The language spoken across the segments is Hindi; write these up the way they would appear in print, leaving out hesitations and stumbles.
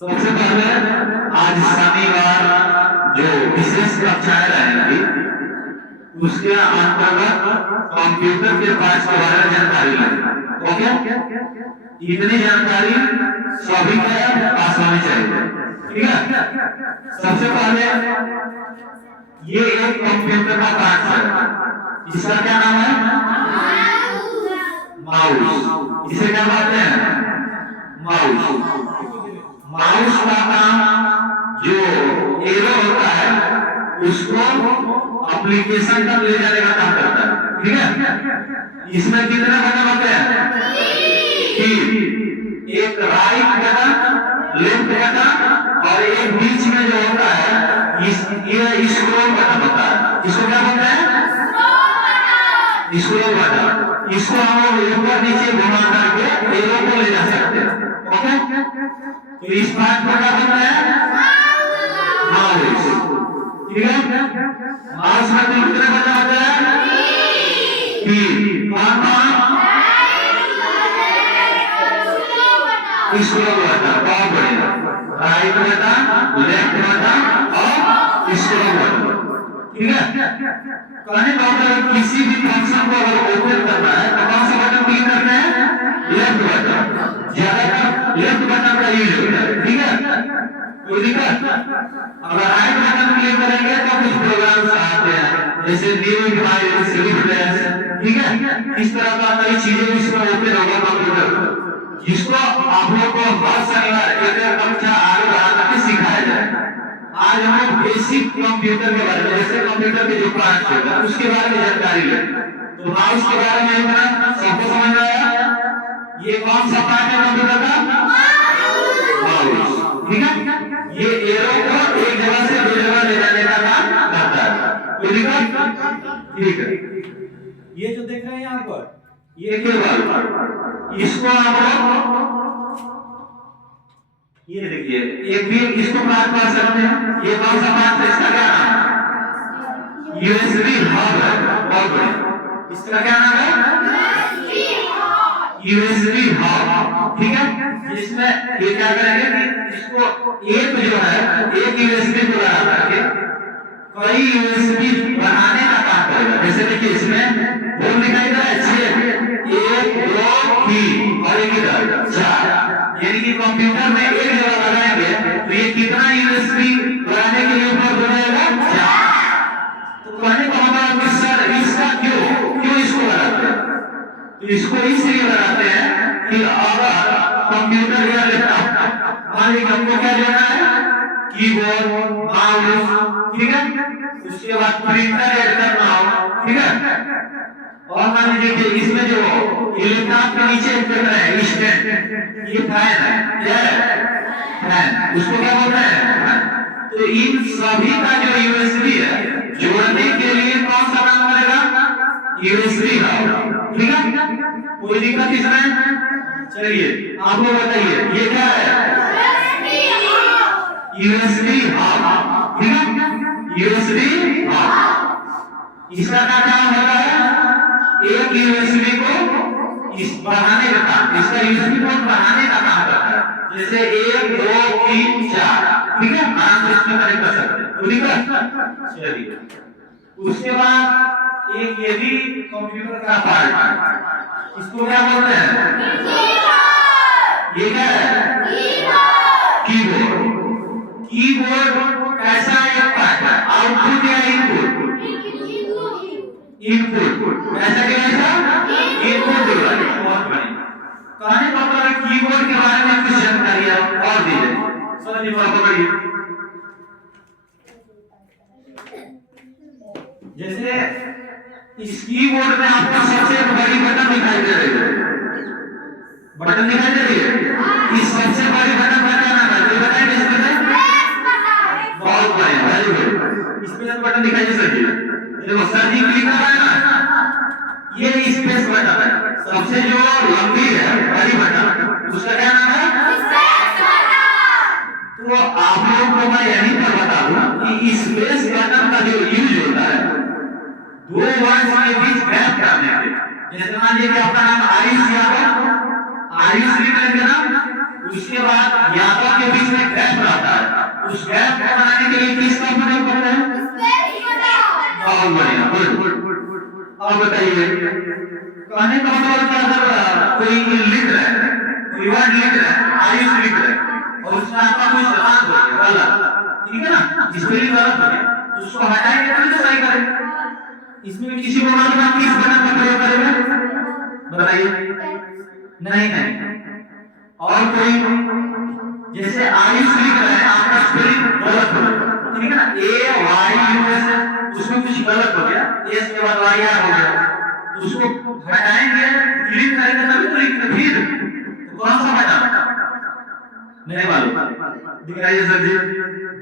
सबसे पहले आज शनिवार जो विशेष कक्षाएं रहेंगी उसके अंतर्गत कंप्यूटर के पार्ट्स के बारे में जानकारी लेंगे। ओके, इतनी जानकारी सभी को पास होनी चाहिए। ठीक है, सबसे पहले ये एक कंप्यूटर का पार्ट है, इसका क्या नाम है? माउस। इसे क्या कहते हैं? माउस। माउस का काम जो एरो होता है उसको एप्लीकेशन तक ले जाने का काम करता है। ठीक है, इसमें कितने बटन होते हैं? 3, एक राइट बटन, लेफ्ट बटन और एक बीच में जो होता है ये स्क्रॉल बटन होता है। इसको क्या बोलते हैं? Scroll button. इसको हम ऊपर नीचे घुमा करके एरो को ले जा सकते हैं। ओके, तो इस पार्ट को क्या बोलते हैं? माउस। ठीक है, माउस में कितने बटन होते हैं? 3। स्क्रॉल बटन, बहुत बढ़िया। राइट बटन, लेफ्ट बटन और स्क्रॉल बटन। ठीक है, कहने का मतलब किसी भी फंक्शन को अगर ओपन करना है तो कौन सा बटन क्लिक करते हैं? Left button. ज्यादातर लेफ्ट बटन का यूज होता है। ठीक है, कोई दिक्कत? अगर राइट बटन क्लिक करेंगे तो कुछ प्रोग्राम्स आते हैं जैसे न्यू फाइल, स्लिप, ठीक है, इस तरह का कई चीजें इसमें ओपन होगा कंप्यूटर, जिसको आप लोग को हर शनिवार एक कक्षा आगे बढ़ा करके सिखाया जाएगा। आज हम लोग बेसिक कंप्यूटर के बारे में, जैसे कंप्यूटर के जो पार्ट्स होते हैं उसके बारे में जानकारी लेंगे। तो माउस के बारे में इतना सबको समझ में आया? ये कौन सा पार्ट है कंप्यूटर का? माउस। ठीक है, ये एरो को एक जगह से दूसरी जगह ले जाने का काम करता है। कोई दिक्कत? ठीक है, ये जो देख रहे हैं यहाँ पर, ये केवल इसको हम ये देखिए, एक भी इसको पार्ट कर सकते हैं। ये कौन सा पार्ट है? इसका क्या नाम है? यूएसबी हब है। बहुत बढ़िया, इसका क्या नाम है? USB hub. ठीक है, जिसमें ये क्या करेंगे कि इसको एक जो है एक यूएसबी को लगा करके कई यूएसबी बनाने का काम करेगा। जैसे देखिए इसमें बोर्ड दिखाई दे रहा है 6, 1, 2, 3 और एक इधर 4, यानी कि कंप्यूटर में एक जगह लगाएंगे तो ये कितना यूएसबी लगाने के लिए उपलब्ध हो जाएगा? 4। तो कहने का मतलब है सर इसका क्यों इसको लगाते हैं? तो इसको इसलिए लगाते हैं कि अगर कंप्यूटर या लैपटॉप मान लीजिए हमको क्या लेना है? कीबोर्ड, माउस, ठीक है, उसके बाद प्रिंटर ऐड करना हो, ठीक है, और मान लीजिए कि इसमें जो लैपटॉप के नीचे कर रहे हैं स्टैंड, ये फैन है, क्या है? फैन। उसको क्या बोलते हैं? तो इन सभी का जो यूएसबी है जोड़ने के लिए कौन सा काम करेगा? USB hub. ठीक है, कोई दिक्कत इसमें? चलिए आप लोग बताइए ये क्या है? USB hub. ठीक है, यूएसबी हब। इसका क्या काम होता है? एक यूएसबी को इस बढ़ाने का काम, इसका यूएसबी को बढ़ाने का काम करता है। जैसे 1, 2, 3, 4, ठीक है, आराम से इसमें कनेक्ट कर सकते हैं। ठीक है, चलिए उसके बाद एक ये भी कंप्यूटर का पार्ट है, इसको क्या बोलते हैं? ये क्या है? कीबोर्ड। कीबोर्ड ऐसा एक पार्ट है, आउटपुट या इनपुट? इनपुट। ऐसा क्या है? Input device. बहुत बढ़िया। कहने का मतलब कीबोर्ड के बारे में कुछ जानकारी और दीजिए। समझिए, पकड़िए। जैसे इस कीबोर्ड में आपको सबसे बड़ी बटन दिखाई दे रही है, बटन दिखाई दे रही है। इस सबसे बड़ी बटन का क्या नाम है? कोई बताएंगे इसमें? बहुत बढ़िया, वेरी गुड। इसमें बटन दिखाई दे सकती है। देखो सर जी क्लिक कर रहा है ना, ये स्पेस बटन है। सबसे जो लंबी है बड़ी बटन, उसका क्या नाम है? Space button. तो आप लोगों को मैं यही पर बता दूं कि स्पेस बटन का जो यूज होता है दो वर्ड्स के बीच गैप करने के। जैसे मान लीजिए कि आपका नाम आयुष यादव, आयुष लिख लेंगे ना, उसके बाद यादव के बीच में के लिए किसका प्रयोग करते हैं? बहुत बढ़िया, गुड। अब बताइए, कहने का मतलब क्या, अगर कोई लिख रहा है, कोई वर्ड लिख रहा है, आयुष लिख रहा है, और उसमें आपका कोई जवाब हो गया गलत, ठीक है ना, स्पेलिंग गलत हो गया, तो उसको हटाएंगे तभी तो सही करेंगे। इसमें किसी को मालूम है किस बटन का प्रयोग करेंगे? बताइए। नहीं। और कोई, जैसे आयुष लिख रहा है, आपका स्पेलिंग गलत हो गया, ठीक है ना, AYUS, उसमें कुछ गलत हो गया, एस के बाद YR हो गया, तो उसको हटाएंगे, क्लिक करेंगे तभी तो लिखेंगे। फिर तो कौन सा बटन? नहीं मालूम, दिखाइए सर जी।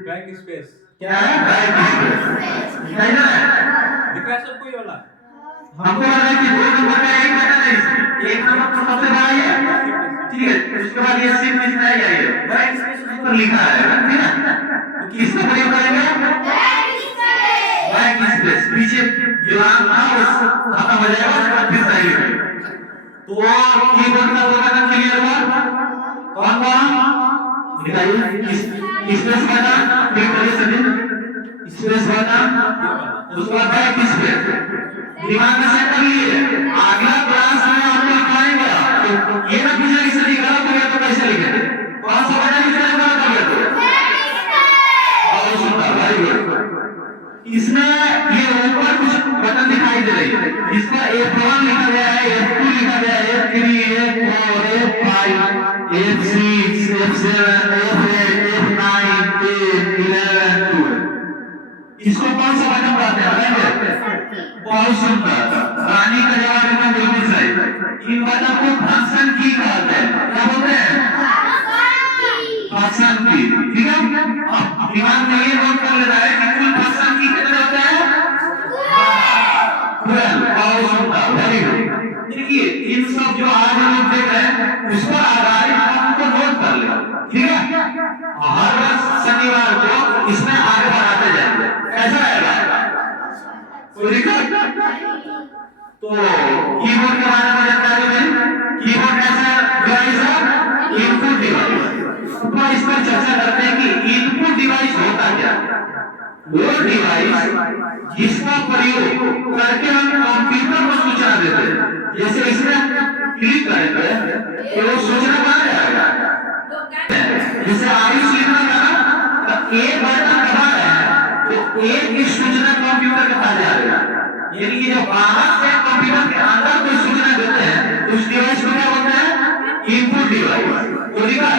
बैक स्पेस क्या है? बैक स्पेस दिखाई दे रहा है? दिख रहा है सबको ये वाला? हमको लग रहा है कि 2 नंबर का एक बटन है इसमें, 1 नंबर तो सबसे बड़ा ही है, ठीक है, उसके बाद ये सिर्फ में दिखाया जाएगा, बैक स्पेस उस पर लिखा है, ठीक है, तो किसका प्रयोग करेंगे? बैक स्पेस, पीछे जो नाम था वो खत्म हो जाएगा, उसके बाद फिर सही लिखेंगे। तो कीबोर्ड का वो बटन क्लियर हुआ? कौन दिखाइए, स्पेस बटन, क्लिक करिए सभी, स्पेस बटन, उसके बाद बैक स्पेस, दिमाग में सेट कर लिए। अगला क्लास में आपको लिखाएंगे, तो ये ना पूछना कि सर गलत हो गया तो कैसे लिखेंगे, कौन सा बटन लिखना है, गलत हो गया तो और सुनता, वेरी गुड। इसमें ये ऊपर कुछ बटन दिखाई दे रही है, इसका F1 लिखा गया है, F2 लिखा गया है, F3, F4, F5, F6, F7, F8, F9, 10, 11, 12, इसको कौन सा बटन कहते हैं बताएंगे? बहुत सुंदर, रानी का जवाब में बिल्कुल सही। इन बटन को फंक्शन की कहते हैं, क्या बोलते हैं? फंक्शन की, ठीक है। अब दिमाग में ये नोट कर लेना है कि कुल फंक्शन की कितने होते हैं? 12, बहुत सुंदर, वेरी गुड। देखिए इन सब जो आज हम लोग देख रहे हैं उस पर आधारित हम उनको नोट कर ले, ठीक है, हर रोज शनिवार को इसमें आगे बढ़ाते जाएंगे, कैसा रहेगा? कोई दिक्कत? तो कीबोर्ड के बारे में जानकारी दें, कीबोर्ड कैसा डिवाइस है? Input device. तो इस पर चर्चा करते हैं कि इनपुट डिवाइस होता क्या है? वो डिवाइस जिसका प्रयोग करके हम कंप्यूटर को सूचना देते हैं, जैसे इसमें क्लिक करेंगे तो वो सूचना कहाँ जाएगा? जैसे आयुष लिखना था, तो एक बटन दबा रहे हैं तो एक ही सूचना कंप्यूटर के पास जाएगा, यानी कि जब बाहर से कंप्यूटर के अंदर कोई सूचना देते हैं उस डिवाइस को क्या बोलते हैं? Input device. तो देखा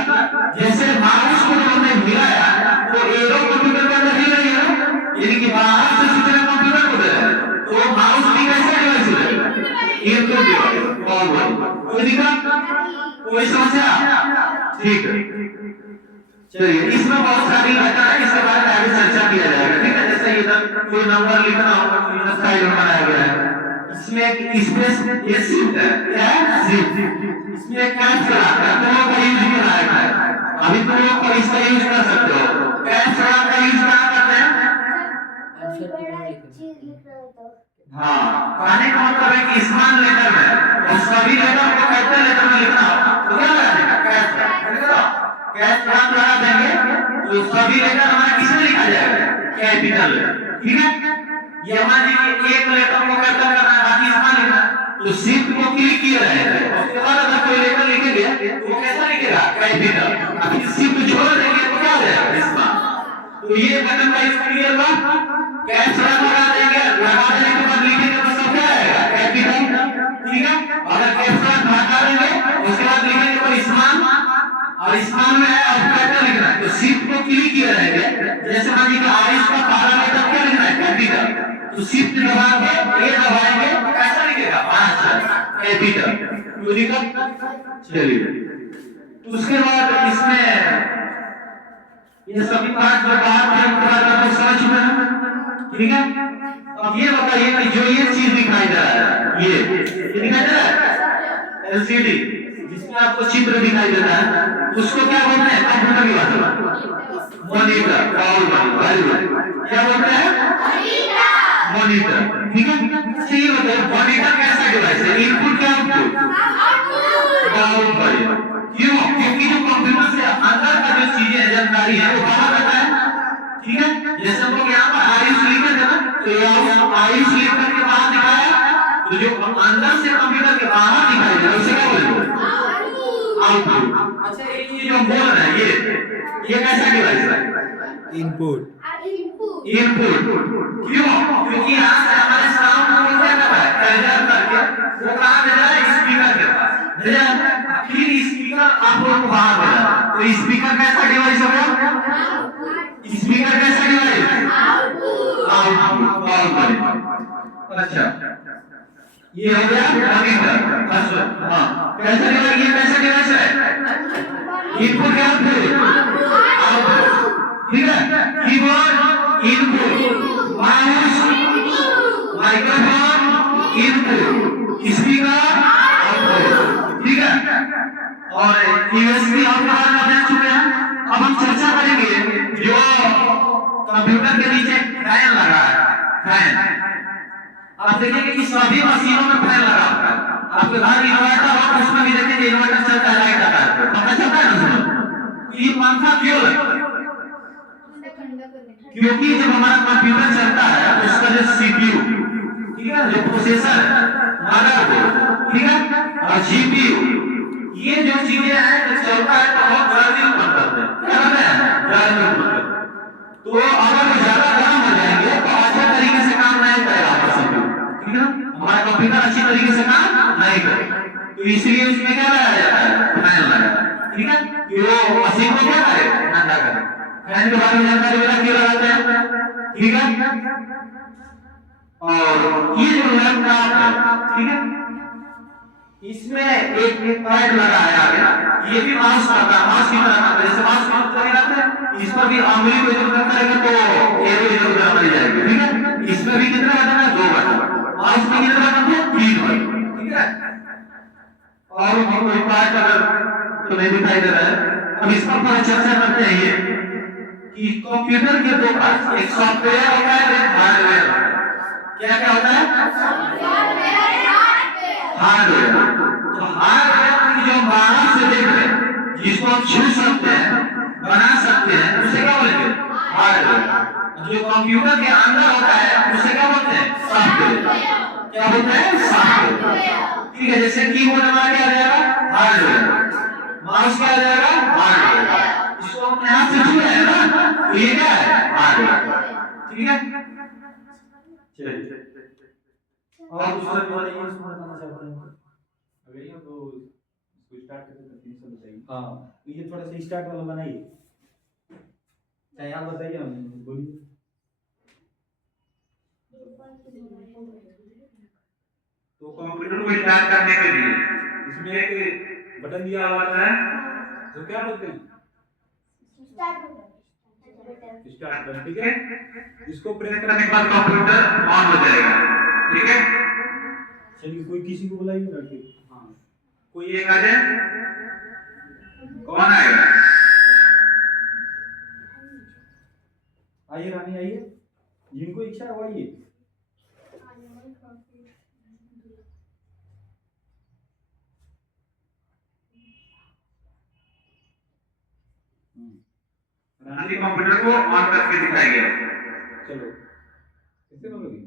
जैसे माउस को जब हमने हिलाया तो एरो कंप्यूटर के अंदर हिल रही है, यानी कि बाहर से सूचना कंप्यूटर को दे रहा है, तो माउस भी कैसा डिवाइस है? Input device. बहुत बढ़िया, कोई दिक्कत, कोई समस्या? ठीक है, चलिए इसमें बहुत सारी घटना है, इसके बारे में आगे चर्चा किया जाएगा, ठीक है। जैसे इधर कोई नंबर लिखना होगा तो इधर साइड में बनाया गया है, इसमें एक स्पेस ये शिफ्ट है, क्या है? शिफ्ट। इसमें एक कैप्स लॉक है, तो का यूज भी रहा है, अभी तो लोग पर इसका यूज कर सकते हो। कैप्स लॉक का यूज कहां करते हैं? हाँ, कहने का मतलब है कि स्मॉल लेटर में और सभी लेटर को कैपिटल लेटर में लिखना हो तो क्या लगाएंगे? Caps lock. कैप्स लॉक लगा देंगे तो सभी लेटर हमारा किसमें लिखा जाएगा? कैपिटल, ठीक है। ये हमारी एक लेटर को कैपिटल करना है, बाकी स्मॉल लिखना है, तो शिफ्ट को क्लिक किया जाएगा, उसके बाद अगर कोई लेटर लिखेंगे तो वो कैसा लिखेगा? कैपिटल। अभी शिफ्ट छोड़ देंगे तो क्या हो जाएगा? स्मॉल। तो ये बटन का यूज क्लियर हुआ, कैप्स लॉक लगा देंगे, लगा देने के बाद लिखेंगे तो सब क्या आएगा? कैपिटल, ठीक है। अगर कैप्स लॉक हटा देंगे उसके बाद लिखेंगे तो स्मॉल, और स्मॉल में है और कैपिटल लिखना है, तो शिफ्ट को क्लिक किया जाएगा। जैसे मान लीजिए आयुष का पहला लेटर क्या लिखना है? कैपिटल, तो शिफ्ट दबा के ए दबाएंगे तो कैसा लिखेगा? 5 कैपिटल, कोई दिक्कत? चलिए उसके बाद इसमें ये सभी पांच जो बात है उनके बारे में समझ चुके हैं, ठीक है। अब ये बताइए कि जो ये चीज दिखाई दे रहा है, ये दिखाई दे रहा है एलसीडी, जिसमें आपको चित्र दिखाई देता है, उसको क्या बोलते हैं? कंप्यूटर की भाषा में मॉनिटर। क्या बोलते हैं? मॉनिटर, ठीक है। ये बताइए मॉनिटर कैसा डिवाइस है? इनपुट क्या आउटपुट? बहुत बढ़िया। क्यों? क्योंकि जो कंप्यूटर से अंदर का जो चीजें जानकारी है वो बाहर रहता है, ठीक है। आयुष लिख करके बाहर दिखाया, तो जो अंदर से कंप्यूटर के बाहर दिखाई दे रहा है उसे क्या बोलेंगे? आउटपुट। अच्छा ये जो हम बोल रहे हैं ये कैसा डिवाइस है? इनपुट। इनपुट। क्यों? क्योंकि यहाँ से हमारे साउंड को क्या कर रहा है? कैप्चर करके वो कहाँ भेज रहा है? स्पीकर के पास भेजा है। फिर स्पीकर आप लोगों को बाहर भेजा, तो स्पीकर कैसा डिवाइस हो गया? स्पीकर कैसा डिवाइस? आउटपुट। अच्छा ये हो गया कंप्यूटर। अच्छा हाँ कैसा डिवाइस? ये कैसा डिवाइस है? इनपुट क्या आउटपुट। ठीक है। Keyboard input, mouse microphone input, speaker output. ठीक है। और यूएसबी हम बारे में देख चुके हैं। अब हम चर्चा करेंगे जो कंप्यूटर के नीचे फैन लगा है। फैन आप देखेंगे कि सभी मशीनों में फैन लगा होता है। आपके घर इन्वर्टर हो उसमें भी देखेंगे इन्वर्टर चलता है, लाइट आता है, पंखा चलता है ना उसमें। ये पंखा क्यों है? क्योंकि जब हमारा कंप्यूटर चलता है उसका जो सीपीयू, ठीक है, जो प्रोसेसर है, मदरबोर्ड, ठीक है, और जीपीयू, ये जो चीजें हैं जो चलता है तो बहुत जल्दी उत्पन्न करते हैं। क्या करते हैं? जल्दी उत्पन्न करते हैं। तो अगर वो ज्यादा गर्म हो जाएंगे तो अच्छे तरीके से काम नहीं करेगा हमारा सीपीयू, ठीक है, हमारा कंप्यूटर अच्छी तरीके से काम नहीं करेगा। तो इसलिए उसमें क्या लगाया जाता है? फैन लगाया, ठीक है, कि वो मशीन को क्या करे? ठंडा करे। फैन के बारे में जानकारी मिला क्यों लगाते हैं? ठीक है। और ये जो लैपटॉप है, ठीक है, इसमें एक पैड लगाया गया, ये भी माउस करता है, माउस की तरह करता है। जैसे माउस माउस कर रखते हैं, इस पर भी उंगली को इधर करेंगे तो ये भी इधर चली जाएगी, ठीक है। इसमें भी कितने बटन है? 2 बटन। माउस में कितने बटन है? 3 बटन, ठीक है। और भी कोई पार्ट अगर तो नहीं दिखाई दे रहा है। अब इस पर थोड़ा चर्चा करते हैं ये कि कंप्यूटर के 2 पार्ट, एक सॉफ्टवेयर होता है, एक हार्डवेयर होता है। क्या क्या होता है? हार्डवेयर। तो हार्डवेयर की जो बाहर से देख रहे हैं, जिसको हम छू सकते हैं, बना सकते हैं, उसे क्या बोलेंगे? हार्डवेयर। जो कंप्यूटर के अंदर होता है उसे क्या बोलते हैं? सॉफ्टवेयर। क्या बोलते हैं? सॉफ्टवेयर। ठीक है। जैसे कीबोर्ड हमारा क्या आ जाएगा? हार्डवेयर। माउस क्या आ जाएगा? हार्डवेयर। इसको हम यहाँ से छू रहे हैं ना, तो ये क्या है? हार्डवेयर। ठीक है। चलिए और कुछ बताइए, इसमें बताना चाहते हैं अगर ये तो इसको स्टार्ट करते हैं फिनिश बताइए। हाँ तो ये थोड़ा सा स्टार्ट वाला बनाइए, चाहे आप बताइए हम बोलिए। तो कंप्यूटर को स्टार्ट करने के लिए इसमें एक बटन दिया हुआ है जो क्या बोलते हैं? स्टार्ट बटन, ठीक है। इसको प्रेस करने के बाद कंप्यूटर ऑन हो जाएगा, ठीक है। चलिए कोई किसी को बुलाइए ना कि हाँ कोई एक आ जाए, कौन आएगा? आइए रानी आइए, जिनको इच्छा है वो आइए। रानी कंप्यूटर को ऑन करके दिखाएंगे। चलो कैसे करोगे?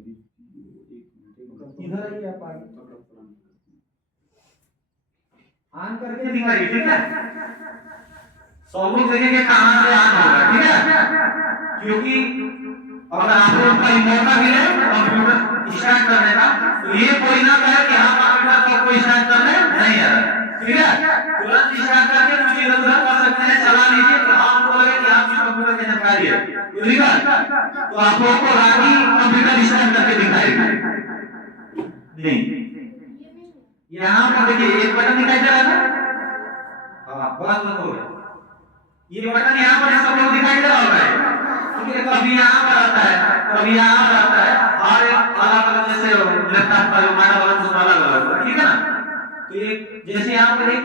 इधर आइए आप आगे, ऑन करके दिखाइए, ठीक है। सब लोग देखेंगे कहां से ऑन होगा, ठीक है। क्योंकि अगर आप लोगों का मौका मिले कंप्यूटर स्टार्ट करने का, तो ये कोई ना कहे कि हाँ कंप्यूटर को कोई स्टार्ट करने नहीं आ रहा, ठीक है। तुरंत स्टार्ट करके कुछ इधर उधर कर सकते हैं, चला लीजिए। तो आपको लगे कि आप कंप्यूटर की जानकारी है, ठीक है, तो आप लोगों को रानी कंप्यूटर स्टार्ट करके दिखाएगी। नहीं, यहाँ पर देखिए एक बटन दिखाई दे रहा है ना, हाँ बस बंद हो गया। ये बटन यहाँ पर सब लोग दिखाई दे रहा होगा, ठीक है। कभी यहाँ पर आता है, कभी यहाँ पर आता है, और एक अलग अलग जैसे लैपटॉप का जो मॉडल वाला उसमें अलग अलग होगा, ठीक है ना। तो ये जैसे यहाँ पर एक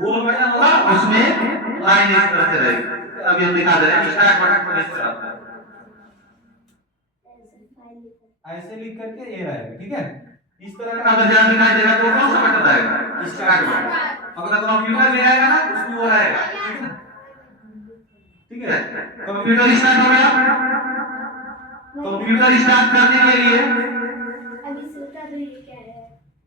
गोल बटन होगा, उसमें लाइन इस तरह से रहेगी। अभी हम दिखा दे रहे हैं, स्टार्ट बटन पर इस तरह आता है, ऐसे लिख करके ये रहेगा, ठीक है। इस तरह का अगर ध्यान दिखाई देगा तो कौन सा बटन आएगा? Start button. अगर कंप्यूटर में आएगा ना उसमें वो आएगा, ठीक है। कंप्यूटर स्टार्ट हो गया। कंप्यूटर स्टार्ट करने के लिए बता दो ये क्या है।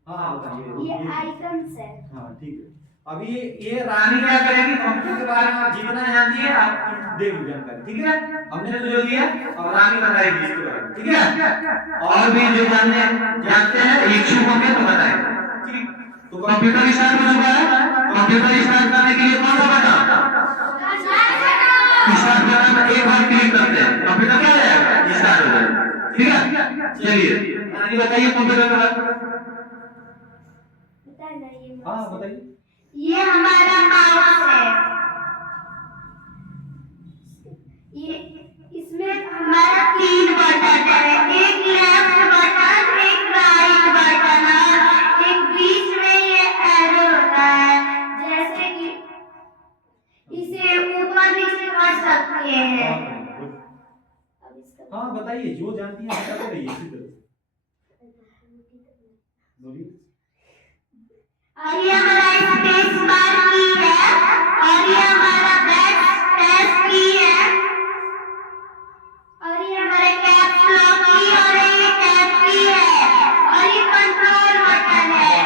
हाँ बताइए। ये आइकन्स है। हाँ ठीक है। अभी ये रानी क्या करेगी, कंप्यूटर के बारे में आप जितना जानती है आप दे दी जानकारी, ठीक है। हमने तो जो दिया और रानी बताएगी इसके बारे में, ठीक है। और भी जो जानते हैं इच्छुक होंगे तो बताएं। ठीक। तो कंप्यूटर स्टार्ट हो चुका है। कंप्यूटर स्टार्ट करने के लिए कौन सा बटन स्टार्ट बटन पर एक बार क्लिक करते हैं, कंप्यूटर क्या हो जाएगा, स्टार्ट हो जाएगा, ठीक है। चलिए रानी बताइए कंप्यूटर के बारे में। बताना ये। हाँ बताइए। ये हमारा माउस है। ये इसमें हमारा 3 बटन है, एक लेफ्ट बटन, एक राइट बटन और एक बीच में ये एरो होता है, जैसे कि इसे ऊपर नीचे कर सकते हैं। अब इसका हाँ बताइए, जो जानती है बताते रहिए इसी तरह से। बोलिए। और ये हमारा स्पेस बार की है और ये हमारा बैक स्पेस की है और ये हमारा कैप्स लॉक की और ये टैब की है और ये कंट्रोल बटन है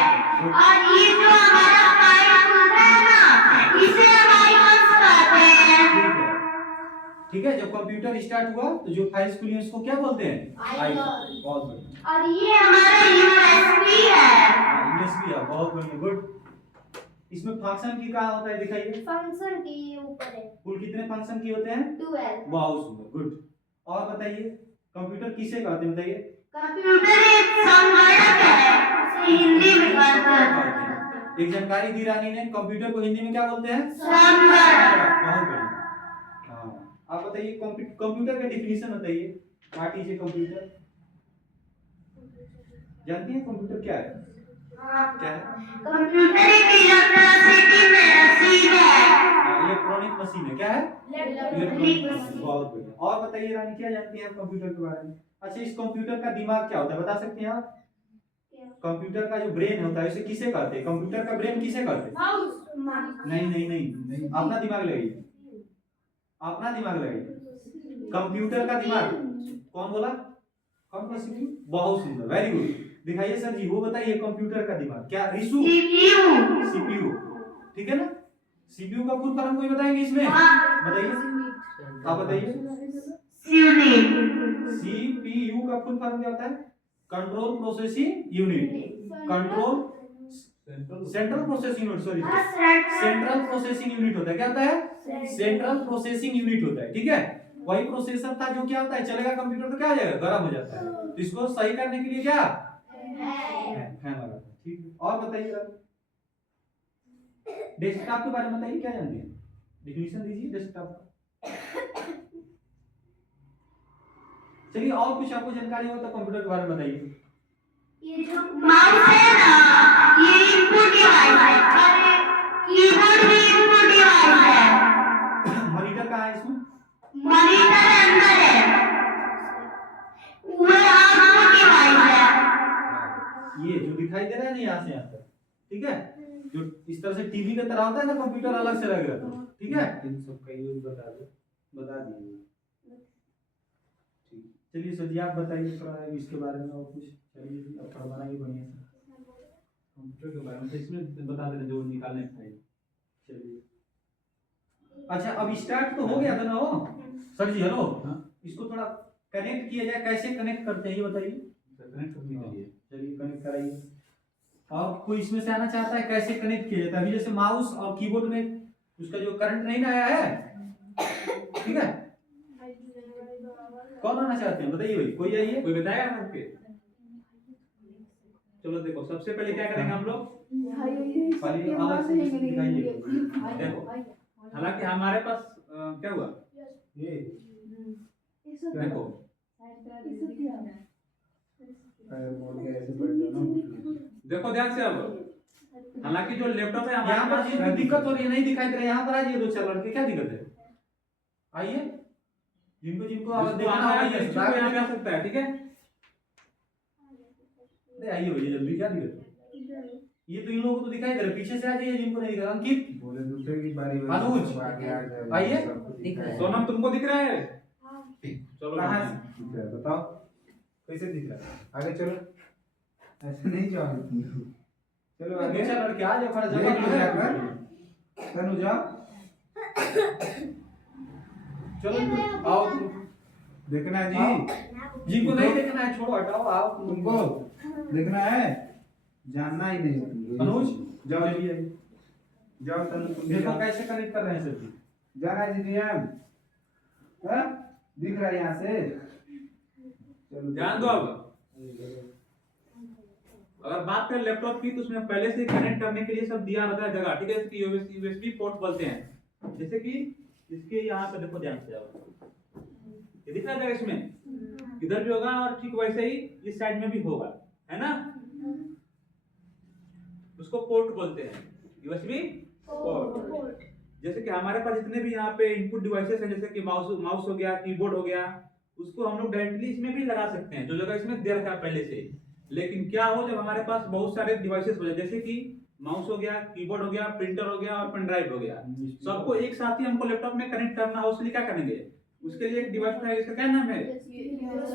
और ये जो हमारा फाइल खुलता है ना, इसे हम आइकन्स कहते हैं। ठीक है। जब कंप्यूटर स्टार्ट हुआ तो जो फाइल्स खुली हैं उसको क्या बोलते हैं, आइकन। बहुत बढ़िया। और ये हमारा यूएसबी है। यूएसबी है, बहुत बढ़िया, गुड। इसमें फंक्शन की क्या होता है दिखाइए। फंक्शन की ऊपर है कुल कितने फंक्शन की होते हैं, 12। बहुत सुंदर, गुड। और बताइए कंप्यूटर किसे कहते हैं, बताइए। कंप्यूटर एक संगणक है, उसे हिंदी में कहते हैं। एक जानकारी दी रानी ने, कंप्यूटर को हिंदी में क्या बोलते हैं, संगणक। बहुत बढ़िया। हाँ आप बताइए कंप्यूटर का डिफिनीशन बताइए। व्हाट इज ए कंप्यूटर, जानती हैं कंप्यूटर क्या है, क्या है? कंप्यूटर एक इलेक्ट्रिसिटी मशीन है। इलेक्ट्रॉनिक मशीन है, क्या है, इलेक्ट्रॉनिक मशीन। बहुत बढ़िया। और बताइए रानी क्या जानती हैं आप कंप्यूटर के बारे में। अच्छा, इस कंप्यूटर का दिमाग क्या होता है बता सकते हैं आप। कंप्यूटर का जो ब्रेन होता है उसे किसे कहते हैं, कंप्यूटर का ब्रेन किसे कहते हैं। नहीं नहीं नहीं, अपना दिमाग लगाइए, अपना दिमाग लगाइए। कंप्यूटर का दिमाग कौन बोला, कौन बोला, सीपीयू। बहुत सुंदर, वेरी गुड। दिखाइए सर जी, वो बताइए कंप्यूटर का दिमाग क्या, रिशु। सीपीयू, ठीक है ना। सीपीयू का फुल फॉर्म कोई बताएंगे इसमें, बताइए, आप बताइए। सीपीयू का फुल फॉर्म क्या होता है, control processing unit. Control central processing unit, sorry central processing unit होता है, क्या होता है, सेंट्रल प्रोसेसिंग यूनिट होता है, ठीक है। वही प्रोसेसर था जो क्या होता है, चलेगा कंप्यूटर तो क्या हो जाएगा, गर्म हो जाता है। तो इसको सही करने के लिए क्या फैन लगाता है, ठीक है। और बताइए डेस्कटॉप के बारे में बताइए, क्या जानते हैं, डिफिनीशन दीजिए डेस्कटॉप का। चलिए और कुछ आपको जानकारी हो तो कंप्यूटर के बारे में बताइए। ये जो माउस है ना, ये इनपुट डिवाइस है और कीबोर्ड भी इनपुट डिवाइस है। मॉनिटर कहाँ है इसमें, मॉनिटर अंदर है, वो आउटपुट डिवाइस है। ये जो दिखाई दे रहा है ना यहाँ से यहाँ तक, ठीक है। जो इस तरह से टीवी की तरह होता है ना, कंप्यूटर अलग से लग रहता है, ठीक है। इन सब का यूज बता दो, बता दीजिए। ठीक, चलिए सर जी आप बताइए थोड़ा इसके बारे में और कुछ। चलिए जी अब थोड़ा बनाइए बढ़िया से कंप्यूटर के बारे में, तो इसमें बता देना जो निकालने का है। चलिए। अच्छा अब स्टार्ट तो हो गया था ना वो, सर जी हेलो। हाँ? इसको थोड़ा कनेक्ट किया जाए, कैसे कनेक्ट करते हैं ये बताइए। कनेक्ट करने के लिए चलिए कनेक्ट कराइए। और कोई इसमें से आना चाहता है कैसे कनेक्ट किया जाता है। अभी जैसे माउस और कीबोर्ड में उसका जो करंट नहीं ना आया है, ठीक है। कौन आना चाहते हैं बताइए भाई, कोई आइए। कोई बताएगा आपके। चलो देखो, सबसे पहले क्या करेंगे हम लोग, पहले अलग से दिखाइए। देखो हालांकि हमारे पास क्या हुआ, ये देखो देखो ध्यान से। अब हालांकि जो लैपटॉप है यहाँ पर हमारे जिनको दिक्कत हो रही है, नहीं दिखाई दे रहा है, यहाँ पर आइए दो चार लड़के, क्या दिक्कत है, आइए। जिनको जिनको पास देखना आना होगा है ये इसको यहाँ जा सकता है, ठीक है। अरे आइए भैया जल्दी, क्या दिक्कत है। ये तो इन लोगों को तो दिखाई दे रहा है, पीछे से आ जाइए जिनको नहीं दिख रहा। अंकित बोले दूसरे की बारी अनुज, आइए। सोनम तुमको दिख रहा है, चलो कहाँ दिख रहा है, बताओ कैसे दिख रहा है, आगे चलो। ऐसे नहीं जाओ तुम लोग। चलो आगे चल लड़के आ जाओ, खड़ा देख जगह लो कहाँ है? जाकर तनु जाओ चलो आओ तुम। देखना है आओ। जी जी को नहीं देखना है, छोड़ो हटाओ, आओ तुम। तुमको देखना है, जानना ही नहीं तुमको। अनुज जाओ चलिए, जाओ तनु तुम भी देखो जाओ। कैसे कनेक्ट कर रहे हैं सर। जाना है जी हम दिख रहा है यहाँ से। चलो ध्यान दो अब। अगर बात करें लैपटॉप की तो उसमें पहले से कनेक्ट करने के लिए सब दिया रहता है जगह, ठीक है, इसकी यूएसबी पोर्ट बोलते हैं। जैसे कि इसके यहाँ पे देखो ध्यान से आओ, ये दिख रहा है इसमें, इधर भी होगा और ठीक वैसे ही इस साइड में भी होगा, है ना। उसको पोर्ट बोलते हैं, यूएसबी पोर्ट। जैसे कि हमारे पास जितने भी यहाँ पे इनपुट डिवाइसेस हैं, जैसे कि माउस हो गया, कीबोर्ड हो गया, उसको हम लोग डायरेक्टली इसमें भी लगा सकते हैं, जो जगह इसमें दे रखा है पहले से। लेकिन क्या हो जब हमारे पास बहुत सारे डिवाइसेस हो जाए, जैसे कि माउस हो गया, कीबोर्ड हो गया, प्रिंटर हो गया और पेन ड्राइव हो गया, सबको एक साथ ही हमको लैपटॉप में कनेक्ट करना हो, उसके लिए क्या करेंगे, उसके लिए एक डिवाइस है, इसका क्या नाम है,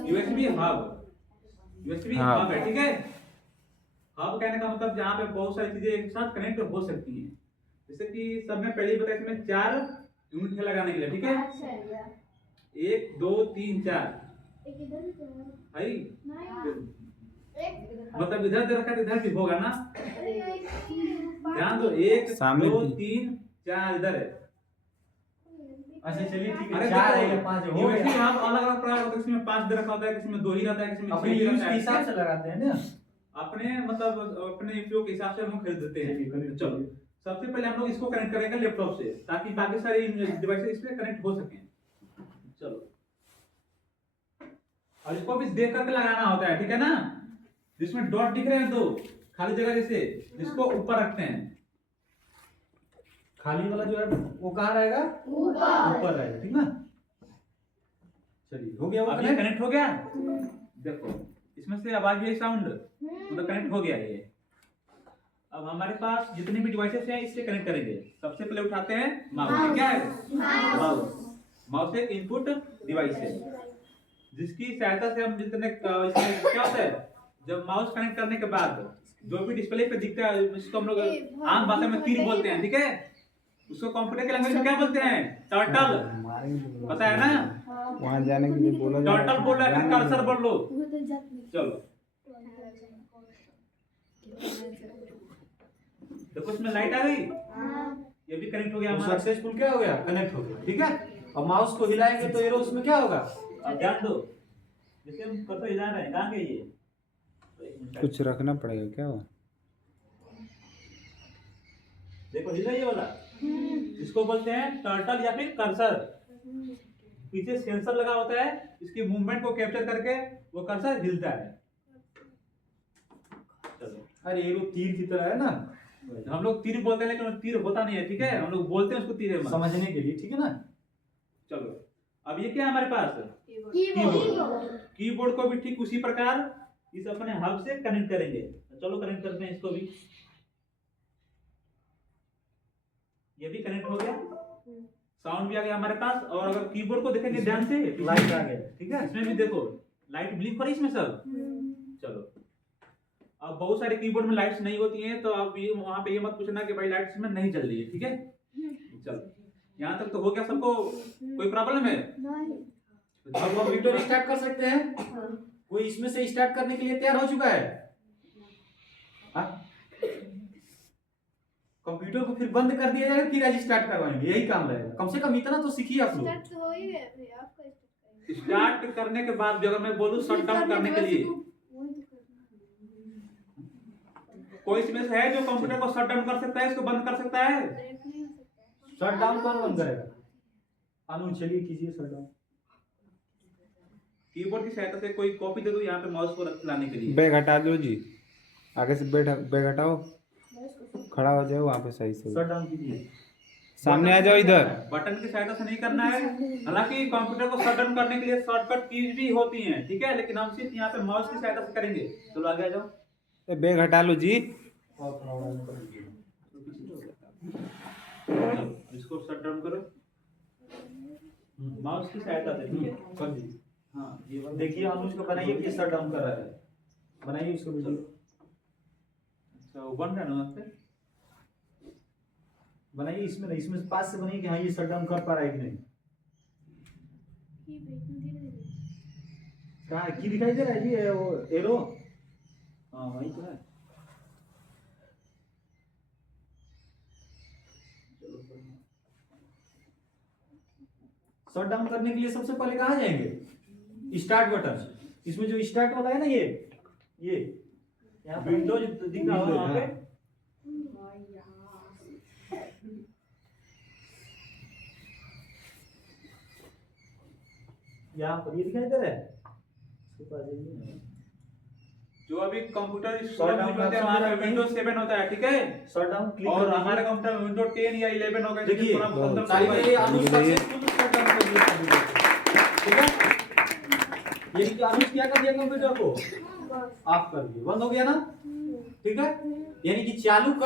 यूएसबी हब। यूएसबी हब है, ठीक है। हब कहने का मतलब जहाँ पे बहुत सारी चीजें एक साथ कनेक्ट हो सकती हैं। जैसे कि सब में पहले ही बताया, इसमें 4 यूनिट है लगाने के लिए, ठीक है। 1 2 3 4 है, मतलब इधर दे रखा है, इधर भी होगा ना। ध्यान दो, 1 2 3 4 इधर है। अच्छा चलिए ठीक है, अरे 4 है या देखो, 5 हो यूएसबी गया। हब अलग अलग प्रकार होता है, किसी में 5 दे रखा होता है, किसी में 2 ही रहता है, किसी में 6 अपने ही यूज रहता के है, हिसाब से लगाते हैं ना। अपने मतलब अपने उपयोग के हिसाब से हम खरीद देते चलिए, हैं। कनेक्ट चलो, सबसे पहले हम लोग इसको कनेक्ट करेंगे लैपटॉप से, ताकि बाकी सारी डिवाइसेस इस पे कनेक्ट हो सकें। चलो, और इसको भी देख करके लगाना होता है, ठीक है ना। जिसमें डॉट दिख रहे हैं 2 खाली जगह, जैसे जिसको ऊपर रखते हैं। खाली वाला जो है वो कहाँ रहेगा, ऊपर रहेगा, ठीक ना। चलिए हो गया वो अब ये कनेक्ट। कनेक्ट हो गया, देखो इसमें से आवाज भी साउंड मतलब कनेक्ट हो गया ये। अब हमारे पास जितने भी डिवाइसेस हैं इससे कनेक्ट करेंगे। सबसे पहले उठाते हैं माउस, क्या है, माउस। माउस एक इनपुट डिवाइस है, जिसकी सहायता से हम जितने क्या होता है, जब माउस कनेक्ट करने के बाद जो भी डिस्प्ले पे दिखता है, इसको हम लोग आम भाषा में तीर बोलते हैं, ठीक है। उसको कंप्यूटर के लैंग्वेज में क्या बोलते हैं, टर्टल, पता है ना। वहाँ जाने के लिए बोला टर्टल बोल रहा है, कर्सर बोल लो। चलो देखो इसमें लाइट आ गई, ये भी कनेक्ट हो गया हमारा। सक्सेसफुल क्या हो गया, कनेक्ट हो गया, ठीक है। और माउस को हिलाएंगे तो एरो उसमें क्या होगा, अब ध्यान दो, जैसे हम कर्सर हिला रहे हैं, कहाँ गई ये, कुछ रखना पड़ेगा क्या वो। देखो हिला ये वाला, इसको बोलते हैं टर्टल या फिर कर्सर। पीछे सेंसर लगा होता है, इसकी मूवमेंट को कैप्चर करके वो कर्सर हिलता है। चलो, अरे एरो तीर की तरह है ना, हम लोग तीर बोलते हैं, लेकिन वो तीर होता नहीं है, ठीक है। हम लोग बोलते हैं उसको तीर है, समझने के लिए, ठीक है ना। चलो, अब ये क्या है हमारे पास, कीबोर्ड। कीबोर्ड को भी ठीक उसी प्रकार इस अपने हब से कनेक्ट करेंगे। चलो कनेक्ट करते हैं इसको भी, ये भी कनेक्ट हो गया, साउंड भी आ गया हमारे पास। और अगर कीबोर्ड को देखेंगे ध्यान से, लाइट आ गया, ठीक है। इसमें भी देखो लाइट ब्लिंक हो रही है इसमें सब। चलो, अब बहुत सारे कीबोर्ड में लाइट्स नहीं होती हैं, तो आप ये वहां पे ये मत पूछना कि भाई लाइट्स में नहीं जल रही है, ठीक है। चलो, यहाँ तक तो हो गया, सबको कोई प्रॉब्लम है। अब कंप्यूटर स्टार्ट कर सकते हैं, कोई इसमें से स्टार्ट करने के लिए तैयार हो चुका है। कंप्यूटर को फिर बंद कर दिया जाएगा, फिर आज स्टार्ट करवाएंगे, यही काम रहेगा। कम से कम इतना तो सीखिए आप लोग। स्टार्ट करने के बाद भी अगर मैं बोलूं शट डाउन करने के लिए, कोई इसमें से है जो कंप्यूटर को शट डाउन कर सकता है, इसको बंद कर सकता है? शट डाउन कौन बंद करेगा, अनु चलिए कीजिए शट डाउन। कीबोर्ड की सहायता से कोई कॉपी दे दो यहाँ पे माउस को लाने के लिए। बैग हटा दो जी, आगे से बैग हटाओ, खड़ा हो जाओ वहाँ पे सही से, शट डाउन कीजिए, सामने आ जाओ इधर। बटन की सहायता से नहीं करना है। हालांकि कंप्यूटर को शट डाउन करने के लिए शॉर्टकट कीज भी होती हैं, ठीक है, लेकिन हम सिर्फ यहाँ पे माउस की सहायता से करेंगे। चलो आगे आ जाओ, बैग हटा लो जी। इसको शट डाउन करो माउस की सहायता से, ठीक है। कर दीजिए। हाँ, ये वाला देखिए हम उसको बनाइए कि शट डाउन कर रहा है, बनाइए उसको वीडियो। तो बन रहा है ना वहाँ पे? बनाइए इसमें नहीं, इसमें पास से बनाइए कि हाँ ये शट डाउन कर पा रहा है कि नहीं। कहाँ की दिखाई दे रहा है जी, वो एरो, हाँ वही तो है। शट डाउन करने के लिए सबसे पहले कहाँ जाएंगे? Start button. इसमें जो स्टार्ट वाला है ना ये यहाँ पे विंडोज दिख रहा है वहाँ पे? यहाँ पर ये दिखाई दे रहा है, इसके पास जाइए। जो अभी कंप्यूटर Shut down होते हैं वहाँ पे विंडोज 7 होता है, ठीक है? शट डाउन क्लिक और कर हमारे कंप्यूटर में विंडोज 10 या 11 होगा। देखिए, थोड़ा अंदर सारी से ये अनुज का सिर्फ शट डाउन कर दिया कंप्यूटर को, ठीक है? ये कि अनुज क्या कर दिया कंप्यूटर को? ऑफ कर दिया, बंद हो गया ना, ठीक है? यानी कि चालू कर